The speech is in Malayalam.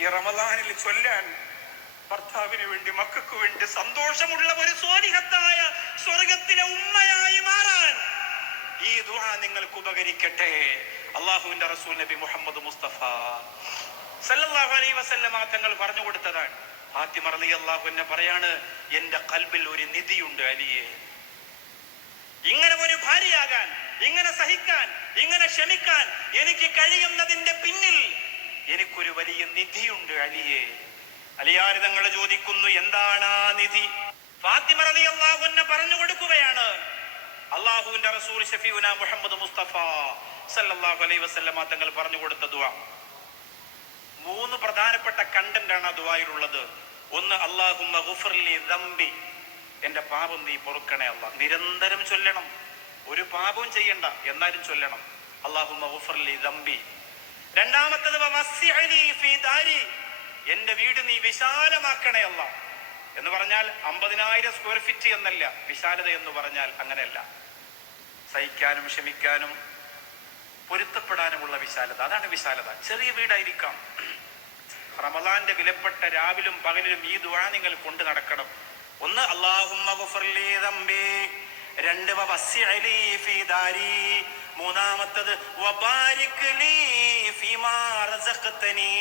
ഈ റമദാനിൽ ചൊല്ലാൻ ഭർത്താവിന് വേണ്ടി, മക്കൾക്ക് വേണ്ടി സന്തോഷമുള്ള ഒരു സ്വാലിഹത്തായ സ്വർഗത്തിലെ ഉമ്മയായി മാറാൻ ഈ ദുആ നിങ്ങൾക്ക് ഉപകരിക്കട്ടെ. അള്ളാഹുവിന്റെ റസൂൽ നബി മുഹമ്മദ് മുസ്തഫ സല്ലല്ലാഹു അലൈഹി വസല്ലമ തങ്ങൾ പറഞ്ഞു കൊടുത്തതാണ്. ഫാത്തിമ റളിയല്ലാഹു അൻഹ പറയാണ്, എന്റെ ഖൽബിൽ ഒരു നിധിയുണ്ട് അലിയെ. ഇങ്ങനെ ഒരു ഭാര്യയാകാൻ, ഇങ്ങനെ സഹിക്കാൻ, ഇങ്ങനെ ക്ഷമിക്കാൻ എനിക്ക് കഴിയുന്നതിന്റെ പിന്നിൽ എനിക്കൊരു വലിയ നിധിയുണ്ട് അലിയെ. അലിയാർ തങ്ങൾ ചോദിക്കുന്നു, എന്താണ് ആ നിധി? ഫാത്തിമ റളിയല്ലാഹു അൻഹ പറഞ്ഞു കൊടുക്കുകയാണ്, അള്ളാഹുവിന്റെ റസൂൽ ഷഫീഉനാ മുഹമ്മദ് മുസ്തഫ സല്ലല്ലാഹു അലൈഹി വസല്ലമ തങ്ങൾ പറഞ്ഞു കൊടുത്ത ദുആ. 3 പ്രധാനപ്പെട്ട കണ്ടന്റ് ആണ് ആ ദുആയിലുള്ളത്. ഒന്ന്, അല്ലാഹുമ്മ ഗുഫ്ർലി ദംബി, എന്റെ പാപം നീ പൊറുക്കണേ അല്ലാ. നിരന്തരം ചൊല്ലണം, ഒരു പാപവും ചെയ്യണ്ട, എന്നാലും ചൊല്ലണം, അല്ലാഹുമ്മ ഗുഫ്ർലി ദംബി. രണ്ടാമത്തത്, വവസ്സിഅനി ഫീ ദാരി, എന്റെ വീട് നീ വിശാലമാക്കണേ അല്ലാ. എന്ന് പറഞ്ഞാൽ 50,000 സ്ക്വയർ ഫീറ്റ് എന്നല്ല വിശാലത എന്ന് പറഞ്ഞാൽ, അങ്ങനെയല്ല. സഹിക്കാനും ക്ഷമിക്കാനും പൊരുത്തപ്പെടാനുമുള്ള വിശാലത, അതാണ് വിശാലത. ചെറിയ വീടായിരിക്കാം. റമളാന്റെ വിലപ്പെട്ട രാവിലും പകലിലും ഈ ദുആ നിങ്ങൾ കൊണ്ട് നടക്കണം. ഒന്ന്, അല്ലാഹുമ്മ ഗുഫ്ർലി ദംബി. 2, വവസ്സിഅനി ഫീ ദാരി. മൂന്നാമത്തത്, വബാരിക് ലീ ഫീമാ റസഖ്തനീ.